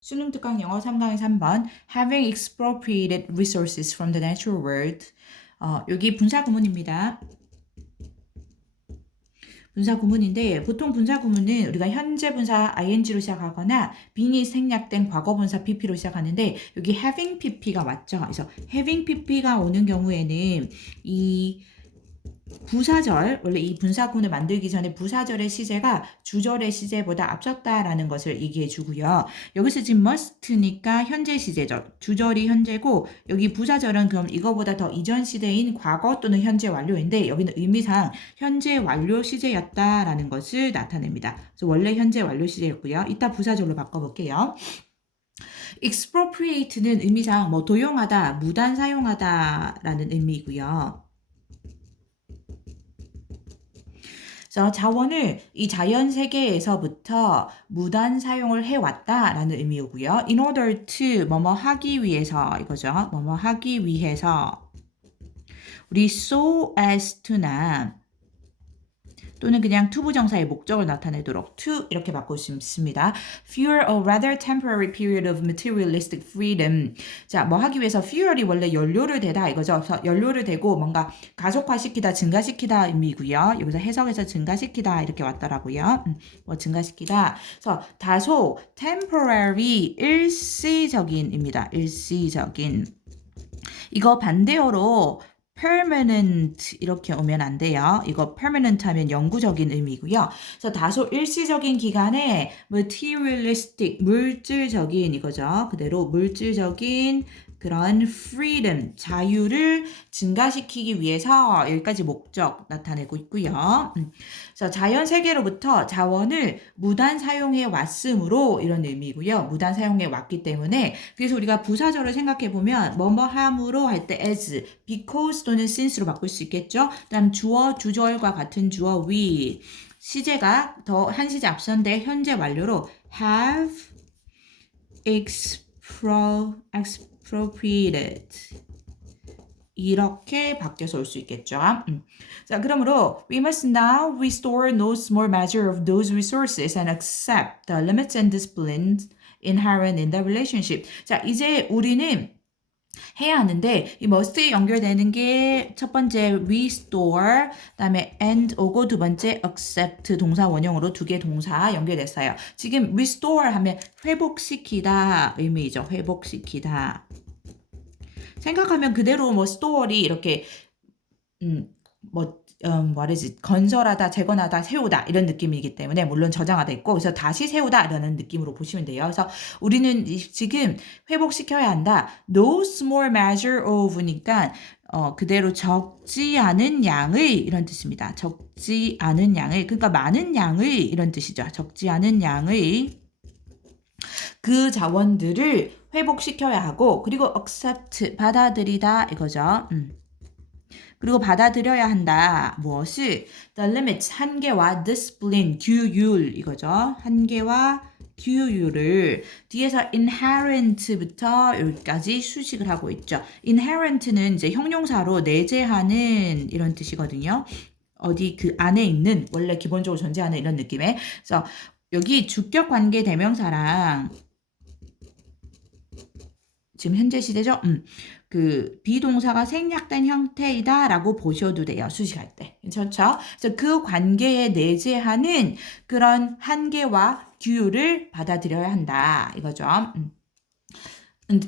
수능 특강 영어 3강의 3번 Having expropriated resources from the natural world 어, 여기 분사 구문입니다. 분사 구문인데 보통 분사 구문은 우리가 현재 분사 ing로 시작하거나 being이 생략된 과거 분사 pp로 시작하는데 여기 having pp가 왔죠. 그래서 having pp가 오는 경우에는 이 부사절 원래 이 분사구문을 만들기 전에 부사절의 시제가 주절의 시제보다 앞섰다라는 것을 얘기해 주고요. 여기서 지금 must니까 현재 시제죠. 주절이 현재고 여기 부사절은 그럼 이거보다 더 이전 시대인 과거 또는 현재 완료인데 여기는 의미상 현재 완료 시제였다라는 것을 나타냅니다. 그래서 원래 현재 완료 시제였고요. 이따 부사절로 바꿔볼게요. expropriate는 의미상 뭐 도용하다, 무단 사용하다라는 의미이고요. 그래서 자원을 이 자연 세계에서부터 무단 사용을 해왔다라는 의미이고요. In order to 뭐뭐 하기 위해서 이거죠. 뭐뭐 하기 위해서 우리 so as to나 또는 그냥 투부정사의 목적을 나타내도록 to 이렇게 바꿀 수 있습니다. Fuel a rather temporary period of materialistic freedom. 자, 뭐 하기 위해서 fuel이 원래 연료를 대다 이거죠. 연료를 대고 뭔가 가속화시키다, 증가시키다 의미고요. 여기서 해석해서 증가시키다 이렇게 왔더라고요. 음, 뭐 증가시키다. 그래서 다소 temporary 일시적인입니다. 일시적인. 이거 반대어로 permanent 이렇게 오면 안 돼요. 이거 permanent 하면 영구적인 의미고요. 그래서 다소 일시적인 기간에 materialistic 물질적인 이거죠. 그대로 물질적인 그런 freedom, 자유를 증가시키기 위해서 여기까지 목적 나타내고 있고요. 음. 그래서 자연 세계로부터 자원을 무단 사용해 왔으므로 이런 의미고요. 무단 사용해 왔기 때문에 그래서 우리가 부사절을 생각해 보면 뭐뭐 함으로 할 때 as, because 또는 since로 바꿀 수 있겠죠. 그다음 주어, 주절과 같은 주어 we 시제가 더 한 시제 앞선데 현재 완료로 have expro, exp appropriated 이렇게 바뀌어서 올 수 있겠죠. 음. 자, 그러므로 we must now restore no small measure of those resources and accept the limits and disciplines inherent in the relationship. 자, 이제 우리는 해야 하는데 이 must에 연결되는 게 첫 번째 restore 그다음에 and 오고 두 번째 accept 동사 원형으로 두 개 동사 연결됐어요. 지금 restore 하면 회복시키다 의미죠. 회복시키다. 생각하면 그대로 뭐 스토어리 이렇게 음 뭐 음, 뭐지 건설하다, 재건하다, 세우다 이런 느낌이기 때문에 물론 저장하다 있고 그래서 다시 세우다라는 느낌으로 보시면 돼요. 그래서 우리는 지금 회복시켜야 한다. No small measure of니까 어, 그대로 적지 않은 양의 이런 뜻입니다. 적지 않은 양의 그러니까 많은 양의 이런 뜻이죠. 적지 않은 양의 그 자원들을 회복시켜야 하고 그리고 accept 받아들이다 이거죠. 음. 그리고 받아들여야 한다. 무엇을? The limits, 한계와 discipline, 규율 이거죠. 한계와 규율을 뒤에서 inherent부터 여기까지 수식을 하고 있죠. inherent는 이제 형용사로 내재하는 이런 뜻이거든요. 어디 그 안에 있는 원래 기본적으로 존재하는 이런 느낌의 그래서 여기 주격 관계 대명사랑 지금 현재 시대죠. 음. 그 비동사가 생략된 형태이다라고 보셔도 돼요. 수식할 때. 괜찮죠? 그래서 그 관계에 내재하는 그런 한계와 규율을 받아들여야 한다. 이거죠. 음.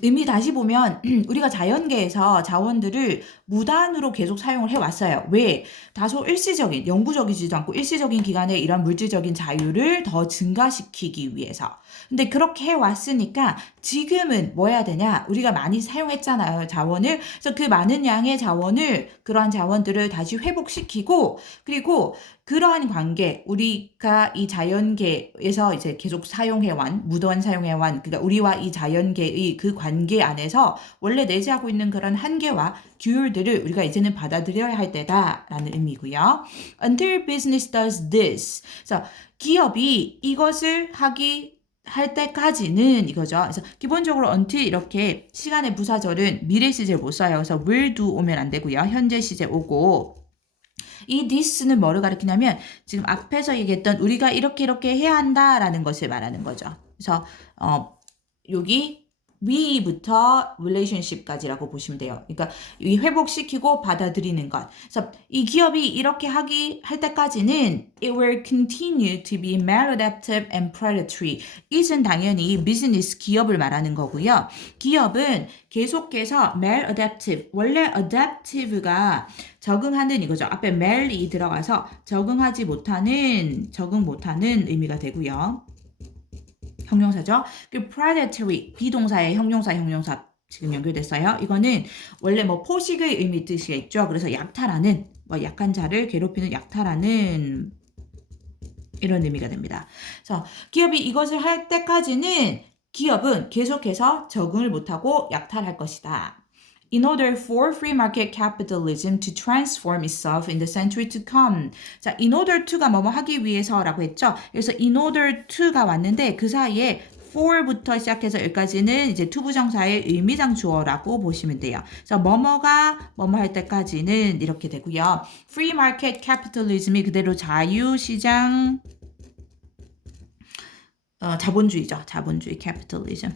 의미 다시 보면 우리가 자연계에서 자원들을 무단으로 계속 사용을 해왔어요. 왜? 다소 일시적인, 영구적이지도 않고 일시적인 기간에 이런 물질적인 자유를 더 증가시키기 위해서. 근데 그렇게 해왔으니까 지금은 뭐 해야 되냐? 우리가 많이 사용했잖아요. 자원을. 그래서 그 많은 양의 자원을, 그러한 자원들을 다시 회복시키고, 그리고 그러한 관계, 우리가 이 자연계에서 이제 계속 사용해완, 무도한 사용해완, 그러니까 우리와 이 자연계의 그 관계 안에서 원래 내재하고 있는 그런 한계와 규율들을 우리가 이제는 받아들여야 할 때다라는 의미고요. Until business does this. 그래서 기업이 이것을 하기 할 때까지는 이거죠. 그래서 기본적으로 until 이렇게 시간의 부사절은 미래 시제 못 써요. 그래서 will do 오면 안 되고요. 현재 시제 오고 이 this는 뭐를 가리키냐면 지금 앞에서 얘기했던 우리가 이렇게 이렇게 해야 한다라는 것을 말하는 거죠. 그래서 어 여기 we부터 relationship까지라고 보시면 돼요. 그러니까 이 회복시키고 받아들이는 것. 그래서 이 기업이 이렇게 하기 할 때까지는 it will continue to be maladaptive and predatory. 이은 당연히 비즈니스 기업을 말하는 거고요. 기업은 계속해서 maladaptive. 원래 adaptive가 적응하는 이거죠. 앞에 mal이 들어가서 적응하지 못하는 적응 못하는 의미가 되고요. 형용사죠. 그 predatory 비동사의 형용사 형용사 지금 연결됐어요. 이거는 원래 뭐 포식의 의미 뜻이겠죠. 그래서 약탈하는 뭐 약한 자를 괴롭히는 약탈하는 이런 의미가 됩니다. 그래서 기업이 이것을 할 때까지는 기업은 계속해서 적응을 못하고 약탈할 것이다. In order for free market capitalism to transform itself in the century to come. 자, in order to가 뭐뭐 하기 위해서라고 했죠. 그래서 in order to가 왔는데 그 사이에 for부터 시작해서 여기까지는 이제 투부정사의 의미상 주어라고 보시면 돼요. 그래서 뭐뭐가 뭐뭐 할 때까지는 이렇게 되고요. free market capitalism이 그대로 자유시장 어, 자본주의죠. 자본주의 capitalism.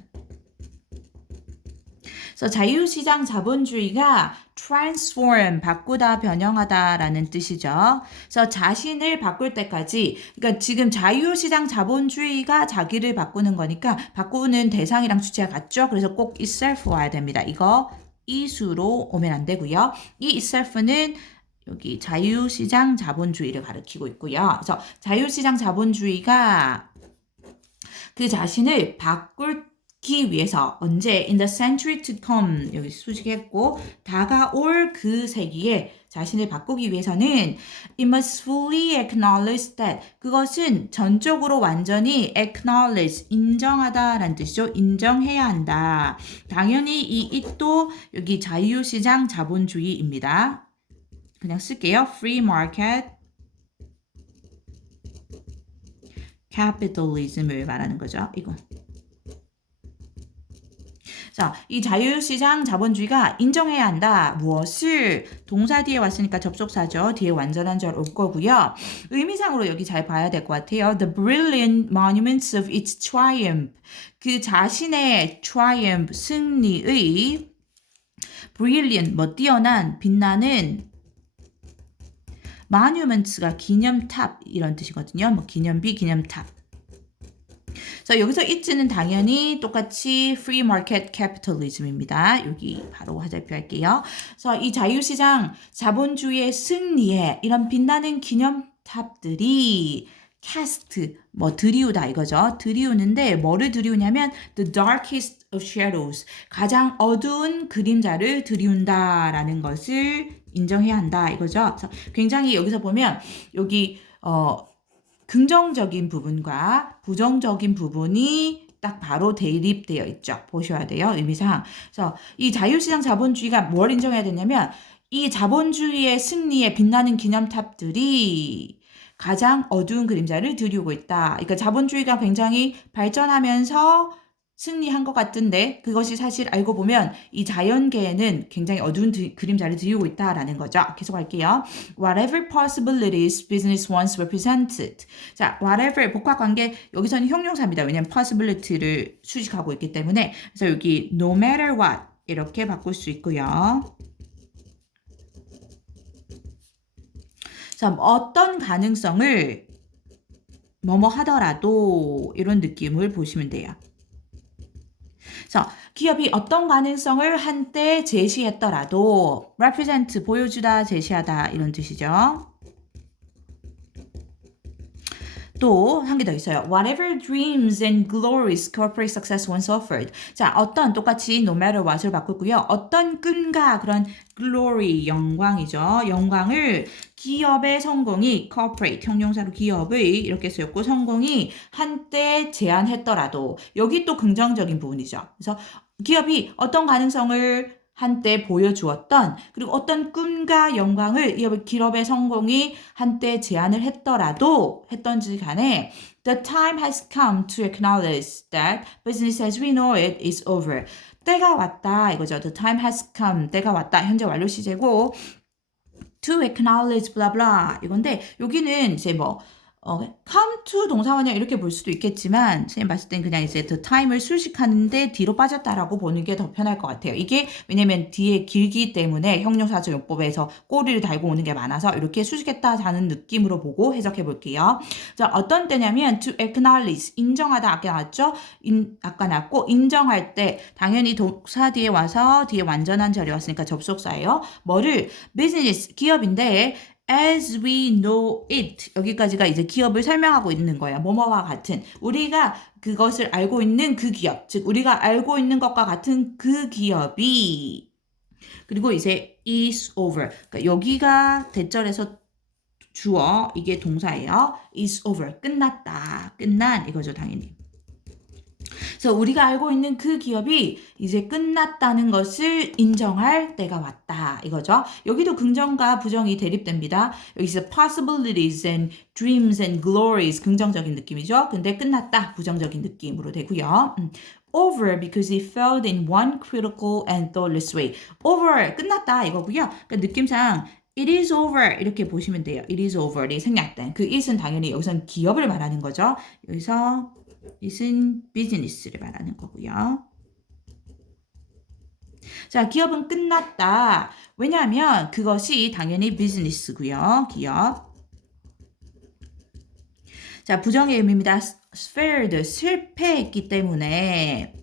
그래서 자유시장 자본주의가 transform 바꾸다 변형하다라는 뜻이죠. 그래서 자신을 바꿀 때까지 그러니까 지금 자유시장 자본주의가 자기를 바꾸는 거니까 바꾸는 대상이랑 주체가 같죠. 그래서 꼭 itself 와야 됩니다. 이거 이수로 오면 안 되고요. 이 itself는 여기 자유시장 자본주의를 가리키고 있고요. 그래서 자유시장 자본주의가 그 자신을 바꿀 기 위해서 언제 in the century to come 여기 수식했고 다가올 그 세기에 자신을 바꾸기 위해서는 it must fully acknowledge that 그것은 전적으로 완전히 acknowledge 인정하다라는 뜻이죠. 인정해야 한다. 당연히 이 it도 여기 자유시장 자본주의입니다. 그냥 쓸게요. free market capitalism을 말하는 거죠. 이거. 자, 이 자유시장 자본주의가 인정해야 한다. 무엇을? 동사 뒤에 왔으니까 접속사죠. 뒤에 완전한 절 올 거고요. 의미상으로 여기 잘 봐야 될 것 같아요. The brilliant monuments of its triumph. 그 자신의 triumph, 승리의 brilliant, 뭐 뛰어난, 빛나는 monuments가 기념탑 이런 뜻이거든요. 뭐 기념비, 기념탑. 자, 여기서 it는 당연히 똑같이 free market capitalism입니다. 여기 바로 화살표 할게요. 그래서 이 자유시장 자본주의의 승리에 이런 빛나는 기념탑들이 cast 뭐 들이우다 이거죠. 들이우는데 뭐를 들이우냐면 the darkest of shadows 가장 어두운 그림자를 들이운다라는 것을 인정해야 한다 이거죠. 그래서 굉장히 여기서 보면 여기 어 긍정적인 부분과 부정적인 부분이 딱 바로 대립되어 있죠. 보셔야 돼요. 의미상. 그래서 이 자유시장 자본주의가 뭘 인정해야 되냐면 이 자본주의의 승리에 빛나는 기념탑들이 가장 어두운 그림자를 들이우고 있다. 그러니까 자본주의가 굉장히 발전하면서 승리한 것 같은데 그것이 사실 알고 보면 이 자연계에는 굉장히 어두운 드, 그림자를 드리고 있다라는 거죠. 계속 할게요. Whatever possibilities business once represented. 자, whatever 복합 관계 여기서는 형용사입니다. 왜냐면 possibility를 수식하고 있기 때문에 그래서 여기 no matter what 이렇게 바꿀 수 있고요. 자, 어떤 가능성을 뭐뭐 하더라도 이런 느낌을 보시면 돼요. 그래서 기업이 어떤 가능성을 한때 제시했더라도 represent 보여주다 제시하다 이런 뜻이죠. 또 한 개 더 있어요. Whatever dreams and glories corporate success once offered. 자, 어떤 똑같이 no matter what을 바꾸고요. 어떤 끈과 그런 glory 영광이죠. 영광을 기업의 성공이 corporate 형용사로 기업의 이렇게 쓰였고 성공이 한때 제한했더라도 여기 또 긍정적인 부분이죠. 그래서 기업이 어떤 가능성을 한때 보여주었던 그리고 어떤 꿈과 영광을 이 기업의 성공이 한때 제안을 했더라도 했던지 간에 The time has come to acknowledge that business as we know it is over. 때가 왔다 이거죠. The time has come. 때가 왔다. 현재 완료 시제고 to acknowledge blah blah 이건데 여기는 이제 뭐 어, come to 동사원형 이렇게 볼 수도 있겠지만 선생님 봤을 땐 그냥 이제 the time을 수식하는데 뒤로 빠졌다라고 보는 게 더 편할 것 같아요. 이게 왜냐면 뒤에 길기 때문에 형용사적 용법에서 꼬리를 달고 오는 게 많아서 이렇게 수식했다라는 느낌으로 보고 해석해 볼게요. 자, 어떤 때냐면 to acknowledge 인정하다 아까 나왔죠? 인, 아까 나왔고 인정할 때 당연히 동사 뒤에 와서 뒤에 완전한 자리 왔으니까 접속사예요. 뭐를 business 기업인데 as we know it. 여기까지가 이제 기업을 설명하고 있는 거예요. 뭐뭐와 같은. 우리가 그것을 알고 있는 그 기업. 즉 우리가 알고 있는 것과 같은 그 기업이. 그리고 이제 is over. 그러니까 여기가 대절에서 주어. 이게 동사예요. is over. 끝났다. 끝난. 이거죠 당연히. 그래서 우리가 알고 있는 그 기업이 이제 끝났다는 것을 인정할 때가 왔다 이거죠. 여기도 긍정과 부정이 대립됩니다. 여기서 possibilities and dreams and glories 긍정적인 느낌이죠. 근데 끝났다 부정적인 느낌으로 되고요. 음. over because it failed in one critical and thoughtless way. over 끝났다 이거고요. 그러니까 느낌상 It is over 이렇게 보시면 돼요. It is over이 생략된 그 it은 당연히 여기선 기업을 말하는 거죠. 여기서 it은 비즈니스를 말하는 거고요. 자, 기업은 끝났다. 왜냐하면 그것이 당연히 비즈니스고요. 기업. 자, 부정의 의미입니다. failed 실패했기 때문에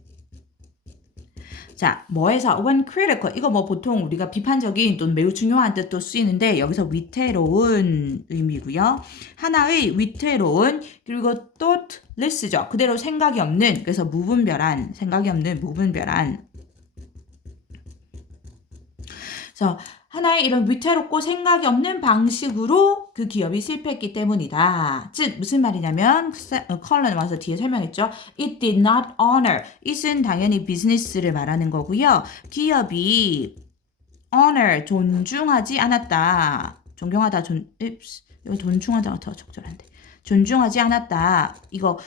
자, 뭐에서 when critical 이거 뭐 보통 우리가 비판적인 또는 매우 중요한 뜻도 쓰이는데 여기서 위태로운 의미고요. 하나의 위태로운 그리고 thoughtless죠. 그대로 생각이 없는 그래서 무분별한 생각이 없는 무분별한 그래서 하나의 이런 위태롭고 생각이 없는 방식으로 그 기업이 실패했기 때문이다. 즉 무슨 말이냐면 컬러는 와서 뒤에 설명했죠. It did not honor. it은 당연히 비즈니스를 말하는 거고요. 기업이 honor 존중하지 않았다. 존경하다 존 이거 존중하다가 더 적절한데. 존중하지 않았다. 이거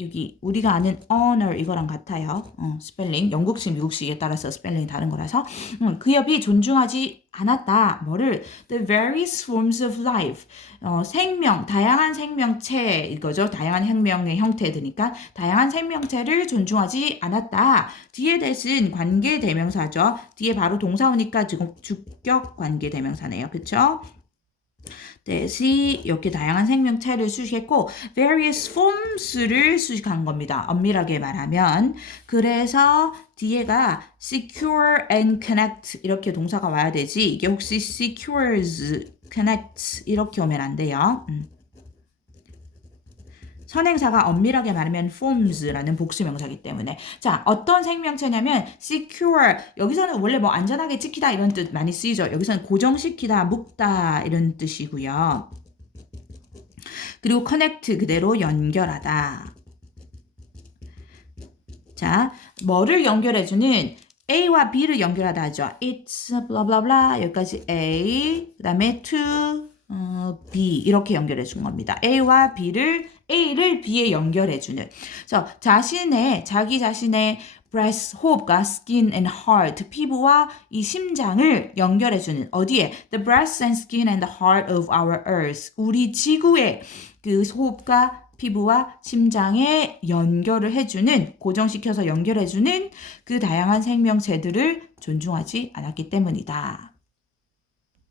여기 우리가 아는 honor 이거랑 같아요. 어, 스펠링 영국식 미국식에 따라서 스펠링이 다른 거라서 음, 그 기업이 존중하지 않았다. 뭐를 the various forms of life 어, 생명 다양한 생명체 이거죠. 다양한 생명의 형태들니까 다양한 생명체를 존중하지 않았다. 뒤에 대신 관계 대명사죠. 뒤에 바로 동사 오니까 지금 주격 관계 대명사네요. 그렇죠? 대시 이렇게 다양한 생명체를 수식했고 various forms를 수식한 겁니다. 엄밀하게 말하면 그래서 뒤에가 secure and connect 이렇게 동사가 와야 되지 이게 혹시 secures connect 이렇게 오면 안 돼요. 음. 선행사가 엄밀하게 말하면 forms라는 복수명사기 때문에. 자 어떤 생명체냐면 secure 여기서는 원래 뭐 안전하게 지키다 이런 뜻 많이 쓰이죠. 여기서는 고정시키다 묶다 이런 뜻이고요. 그리고 connect 그대로 연결하다. 자 뭐를 연결해주는 A와 B를 연결하다 하죠. It's blah blah blah. 여기까지 A 그 다음에 to 어, B 이렇게 연결해 준 겁니다. A와 B를 A를 B에 연결해 주는. 그래서 자신의 자기 자신의 breast, 호흡과 skin and heart, 피부와 이 심장을 연결해 주는 어디에? The breast and skin and the heart of our earth. 우리 지구의 그 호흡과 피부와 심장에 연결을 해주는 고정시켜서 연결해주는 그 다양한 생명체들을 존중하지 않았기 때문이다.